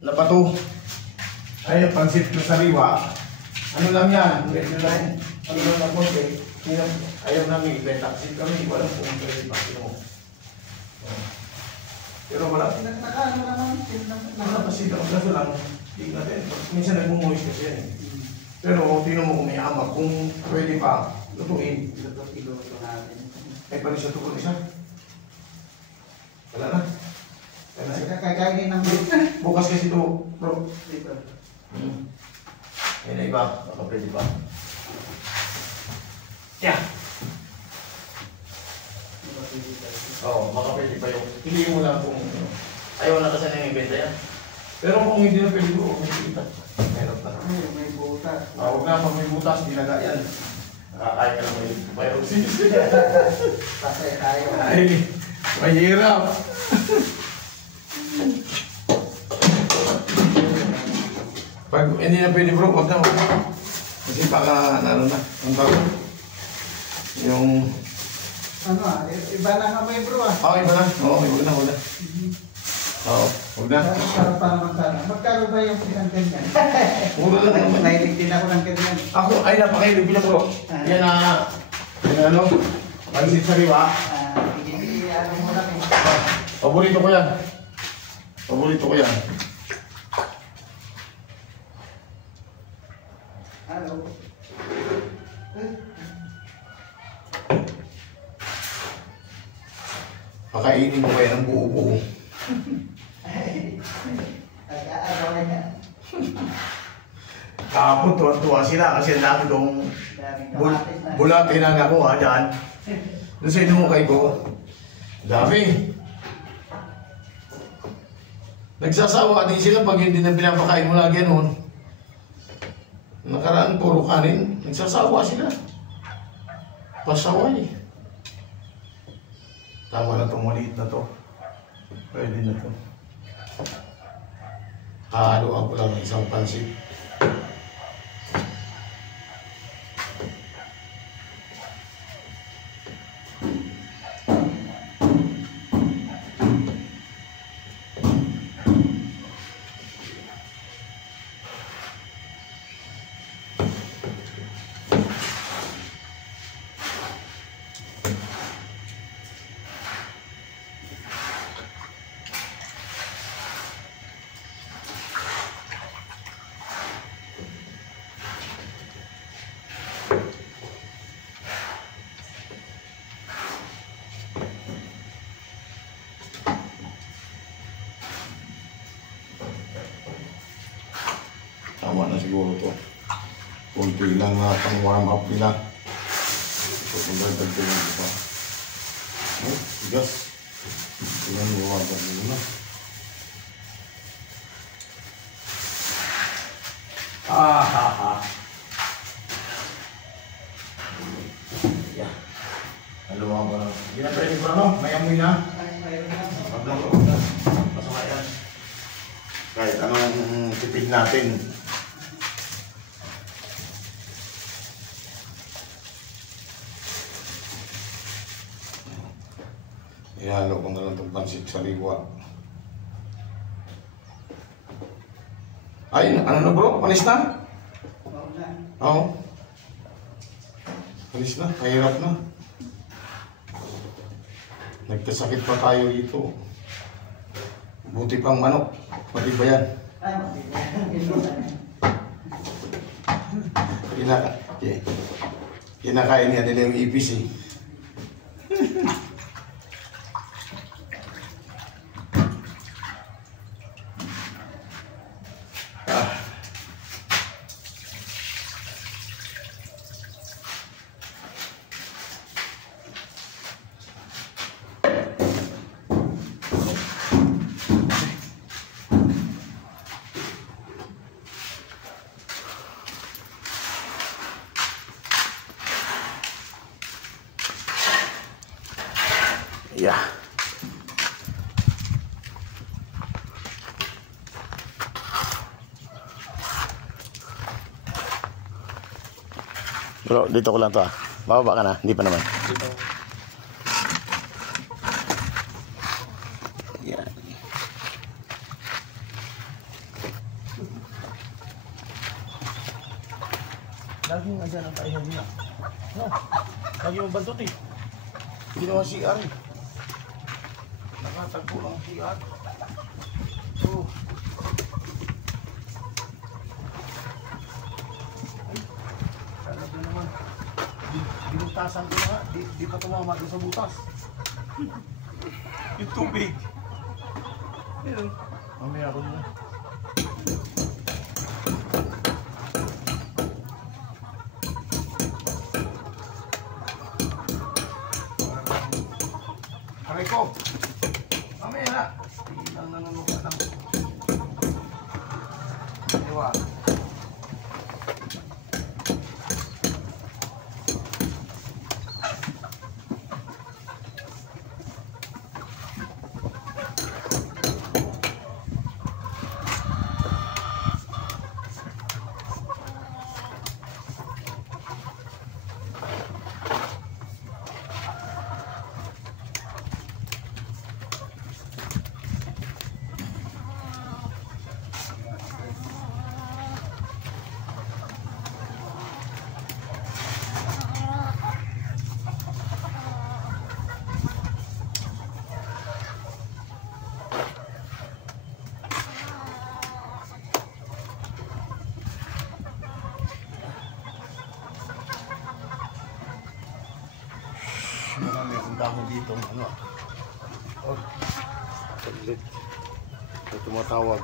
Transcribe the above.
Napato. Ay, pansit na sariwa. Ano lang yan? Medyo lang. Ano lang ang konti. Ayaw namin ibenta. Kasi kami walang kung pwede pa. Pero wala. Nakaano naman. Nakapasita ko kaso lang. Tingnan natin. Minsan nagmumuhis kasi yan. Pero tingnan mo kung may amak. Kung pwede pa, lutuin. Iluto natin. Ay, paano siya tukol isa? Wala na. Kakainin ng Bukas kasi ito, bro. dito. Ayun na iba. Baka pwede pa. Yeah. Oo, baka pwede pa yung. Piliin mo lang kung ayaw na kasi na yung ibenta yan. Pero kung hindi na pwede ko, may kita. Meron na. May butas. Huwag na pag may butas, dinaga yan. Nakakain ka lang may viruses. Pasay tayo. Ay, mahirap. Pag hindi na pwede bro, wag na. Kasi baka ano na, ang tawag. Yung... Ano iba na kami bro Okay ba na? Oo, wag na, wag na. Oo, wag na. Sarap pa naman sana. Magkano ba yung isang ganyan? Mura lang naman. Nahilig din ako ng ganyan. Ako, ay napakahilig bilang bro. Yan na, yan ano, pansit sariwa. Hindi ano mo lang eh. Paborito ko yan. Paborito ko yan. Ano? Pakainin mo kayo ng buo-buo. Agaw na yan. Kahapon, tuwa-tuwa sila kasi ang dami doong Daming kamatis na. bulate na nakuha dyan. Doon sa inumukay ko. Dami. Nagsasawa din sila pag hindi na pinapakain mo lagi noon. Nakaraan puro kanin. Nagsasawa sila. Pasaway. Tama na itong maliit na to. Pwede na to. Haluan ko lang ng isang pansit. Tama na siguro to. Kunti lang na pang warm up nila. So kung dagdag ko lang ito. Oh, bigas. Tingnan mo wala nila na. Yeah. Dalawa ko lang. Hindi na pwede pa no? May amoy na. Mayroon na. Magdalo na. Masama yan. Kahit anong tipid natin. Ihalo ko na lang itong pansit sariwa. Ay, ano na bro? Panis na? Oo. Panis na, kahirap na. Nagkasakit pa tayo dito. Buti pang manok. Pati ba yan? Kinakain niya nila yung ipis eh. Yeah. Bro, dito ko lang to ah. Bababa ka na, hindi pa naman. Yan. Laging andyan ang kainan niya. No, lagi mong bantot eh. Hindi naman CR eh. Nakatagpo lang ang CR. Oh. Ay, talaga naman. Binutasan ko na, di pa tumama doon sa butas. Yung tubig. Ayun. Mamaya ako na. Aray ko. Mamaya na. Hindi lang nanunuka ng diwa. Marami akong dahon dito. Ano? Oh, saglit. Ito tumatawag.